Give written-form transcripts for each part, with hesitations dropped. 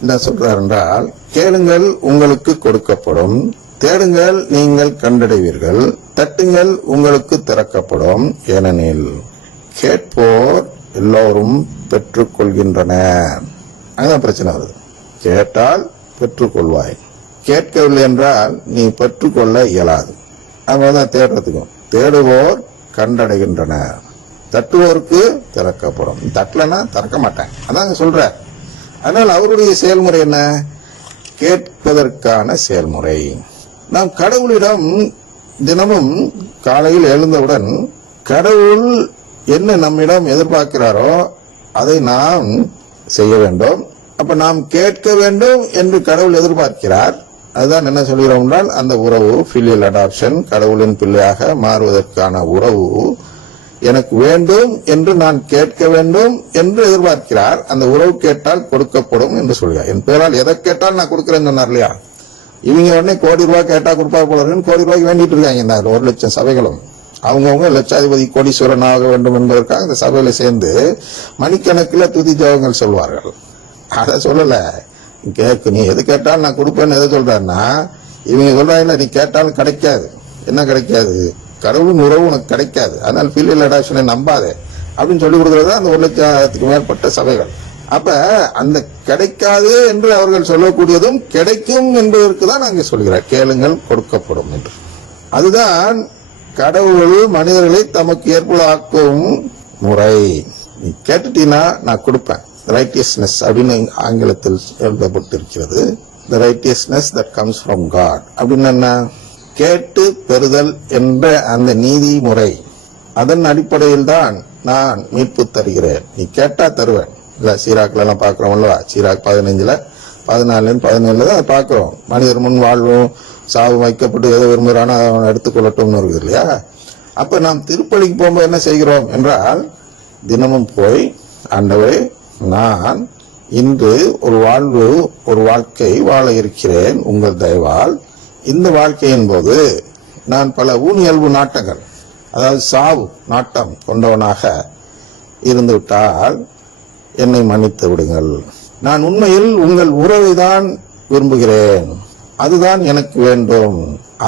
என்ன சொல்றார் என்றால், கேளுங்கள் உங்களுக்கு கொடுக்கப்படும், தேடுங்கள் நீங்கள் கண்டடைவீர்கள், தட்டுங்கள் உங்களுக்கு திறக்கப்படும். ஏனெனில் கேட்போர் எல்லோரும் பெற்றுக்கொள்கின்றனர். அதுதான் பிரச்சனை வருது. கேட்டால் பெற்றுக்கொள்வாய், கேட்கவில்லை என்றால் நீ பெற்றுக்கொள்ள இயலாது. அதுதான் தேடுறதுக்கும். தேடுவோர் கண்டடைகின்றனர், தட்டுவோருக்கு திறக்கப்படும். தட்டலன்னா திறக்க மாட்டேன், அதாங்க சொல்ற. அதனால் அவருடைய செயல்முறை என்ன? கேட்பதற்கான செயல்முறை. நாம் கடவுளிடம் தினமும் காலையில் எழுந்தவுடன் கடவுள் என்ன நம்மிடம் எதிர்பார்க்கிறாரோ அதை நாம் செய்ய வேண்டும். அப்ப நாம் கேட்க வேண்டும் என்று கடவுள் எதிர்பார்க்கிறார். அதுதான் என்ன சொல்கிறோம் என்றால், அந்த உறவு ஃபிலியல் அடாப்ஷன், கடவுளின் பிள்ளையாக மாறுவதற்கான உறவு எனக்கு வேண்டும் என்று நான் கேட்க வேண்டும் என்று எதிர்பார்க்கிறார். அந்த உறவு கேட்டால் கொடுக்கப்படும் என்று சொல்கிறார். என் பேரால் எதை கேட்டால் நான் கொடுக்கிறேன்னு சொன்னார் இல்லையா? இவங்க உடனே கோடி ரூபாய் கேட்டா கொடுப்பா போல கோடி ரூபாய்க்கு வேண்டிட்டு இருக்காங்க. இந்த 1,00,000 சபைகளும் அவங்கவுங்க லட்சாதிபதி கோடீஸ்வரன் ஆக வேண்டும் என்பதற்காக இந்த சபையில சேர்ந்து மணிக்கணக்கில் துதி ஜபங்கள் சொல்வார்கள். அதை சொல்லல, கேட்கு, நீ எது கேட்டாலும் நான் கொடுப்பேன்னு எதை சொல்றாருன்னா, இவங்க சொல்றாங்க நீ கேட்டாலும் கிடைக்காது. என்ன கிடைக்காது? கடவுளின் உறவு உனக்கு கிடைக்காது. அதனால ஃபிலியல் அடாப்ஷனை நம்பாதே அப்படின்னு சொல்லி கொடுக்கறது அந்த 1,00,000த்துக்கு மேற்பட்ட சபைகள். அப்ப அந்த கிடைக்காது என்று அவர்கள் சொல்லக்கூடியதும் கிடைக்கும் என்பதற்கு தான் நாங்கள் சொல்கிறார், கேளுங்கள் கொடுக்கப்படும் என்று. அதுதான் கடவுள் மனிதர்களை தமக்கு ஏற்புள்ளாக்கும் முறை. நீ கேட்டுட்டீன்னா நான் கொடுப்பேன். ரைட்டியஸ்னஸ் அப்படின்னு ஆங்கிலத்தில் எழுதப்பட்டிருக்கிறது. The righteousness that comes from God அப்படின்னு என்ன? கேட்டு பெறுதல் என்ற அந்த நீதி முறை, அதன் அடிப்படையில் தான் நான் மீட்பு தருகிறேன். நீ கேட்டா தருவேன். இல்ல சீராக்ல எல்லாம் பாக்குறோம்ல, சீராக் 15 14 தான் பாக்குறோம். மனிதர் முன் வாழ்வும் சாவு வைக்கப்பட்டு எதை விரும்புகிறானோ அவன் எடுத்துக்கொள்ளட்டும்னு இருக்குது இல்லையா? அப்ப நாம் திருப்பலிக்கு போகும்போது என்ன செய்கிறோம் என்றால், தினமும் போய் ஆண்டவரே நான் இன்று ஒரு வாழ்க்கை வாழ இருக்கிறேன் உங்கள் தயவால். இந்த வாழ்க்கையின் போது நான் பல ஊனியல்பு நாட்டங்கள், அதாவது சாவு நாட்டம் கொண்டவனாக இருந்துவிட்டால் என்னை மன்னித்து விடுங்கள். நான் உண்மையில் உங்கள் உறவை தான் விரும்புகிறேன், அதுதான் எனக்கு வேண்டும்.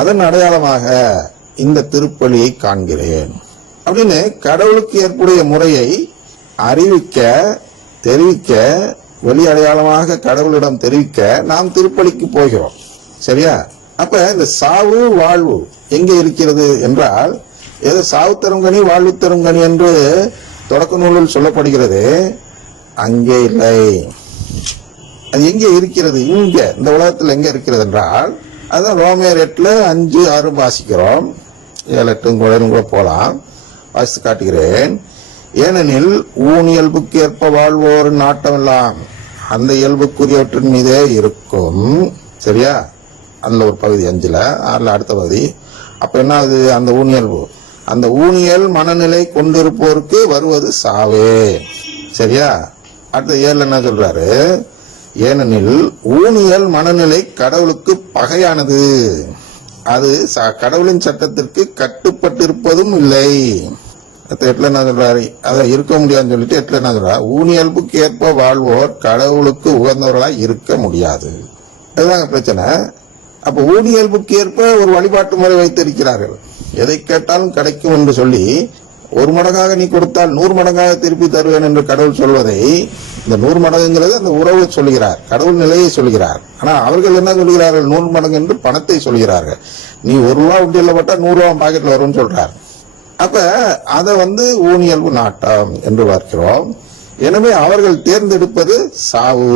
அதன் அடையாளமாக இந்த திருப்பலியை காண்கிறேன் அப்படின்னு கடவுளுக்கு ஏற்புடைய முறையை அறிவிக்க, தெரிவிக்க, வெளி அடையாளமாக கடவுளிடம் தெரிவிக்க நாம் திருப்பலிக்கு போகிறோம். சரியா? அப்ப இந்த சாவு வாழ்வு எங்கே இருக்கிறது என்றால், ஏதோ சாவு தரும் கனி வாழ்வு தரும் கனி என்று தொடக்க நூலில் சொல்லப்படுகிறது. அங்கே இல்லை. அது எங்கே இருக்கிறது? இங்க இந்த உலகத்தில் எங்க இருக்கிறது என்றால், அதுதான் ரோமேயர் 8:5-6 வாசிக்கிறோம். 7-8 கூட போலாம், வாசித்து காட்டுகிறேன். ஏனெனில் ஊனியல்புக்கு ஏற்ப வாழ்வோர் நாட்டமெல்லாம் அந்த இயல்புக்குரியவற்றின் மீதே இருக்கும். சரியா? அதுல ஒரு பகுதி 5-6 அடுத்த பகுதி. அப்ப என்ன ஆகுது? அந்த ஊனியல்பு, அந்த ஊனியல் மனநிலை கொண்டிருப்போருக்கு வருவது சாவே. சரியா? அடுத்த 7 என்ன சொல்றாரு? ஏனெனில் ஊனியல் மனநிலை கடவுளுக்கு பகையானது, அது கடவுளின் சட்டத்திற்கு கட்டுப்பட்டிருப்பதும் இல்லை. 8 என்ன சொல்றாரு? அதான் இருக்க முடியாதுன்னு சொல்லிட்டு 8 என்ன சொல்றாரு? ஊனியல்புக்கு ஏற்ப வாழ்வோர் கடவுளுக்கு உகந்தவர்களாய் இருக்க முடியாது. அதுதாங்க பிரச்சனை. அப்ப ஊனியல்புக்கு ஏற்ப ஒரு வழிபாட்டு முறை வைத்திருக்கிறார்கள். எதை கேட்டாலும் கிடைக்கும் என்று சொல்லி, 1 மடங்காக நீ கொடுத்தால் 100 மடங்காக திருப்பி தருவேன் என்று கடவுள் சொல்வதை, இந்த 100 மடங்குங்கிறது அந்த உறவு சொல்கிறார், கடவுள் நிலையை சொல்கிறார். ஆனா அவர்கள் என்ன சொல்கிறார்கள்? 100 மடங்கு என்று பணத்தை சொல்கிறார்கள். நீ 1 ரூபா உண்டியல்ல போட்டா 100 ரூபா பாக்கெட்ல வரும்னு சொல்றார். அப்ப அதை ஊனியல்பு நாட்டம் என்று பார்க்கிறோம். எனவே அவர்கள் தேர்ந்தெடுப்பது சாவு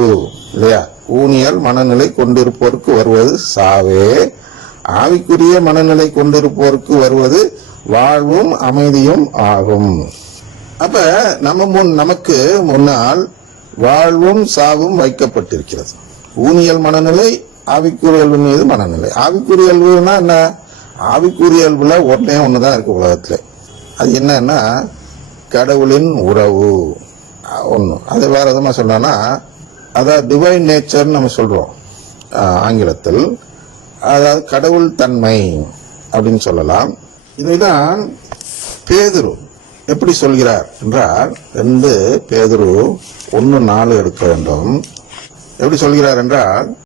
இல்லையா? ஊனியல் மனநிலை கொண்டிருப்போருக்கு வருவது சாவே, ஆவிக்குரிய மனநிலை கொண்டிருப்போருக்கு வருவது வாழ்வும் அமைதியும் ஆகும். அப்ப நமக்கு முன்னால் வாழ்வும் சாவும் வைக்கப்பட்டிருக்கிறது. ஊனியல் மனநிலை, ஆவிக்குரியல்பு மீது மனநிலை. ஆவிக்குரியல்புனா என்ன? ஆவிக்குரியல்புல ஒன்றுதான் இருக்கு உலகத்துல. அது என்னன்னா கடவுளின் உறவு ஒண்ணு. அது வேற விதமா சொன்னா, அதாவது டிவைன் நேச்சர் நம்ம சொல்றோம் ஆங்கிலத்தில். அதாவது கடவுள் தன்மை அப்படின்னு சொல்லலாம். இதைதான் பேதுரு எப்படி சொல்கிறார் என்றால், 2 பேதுரு 1:4 எடுக்க வேண்டும். எப்படி சொல்கிறார் என்றால்,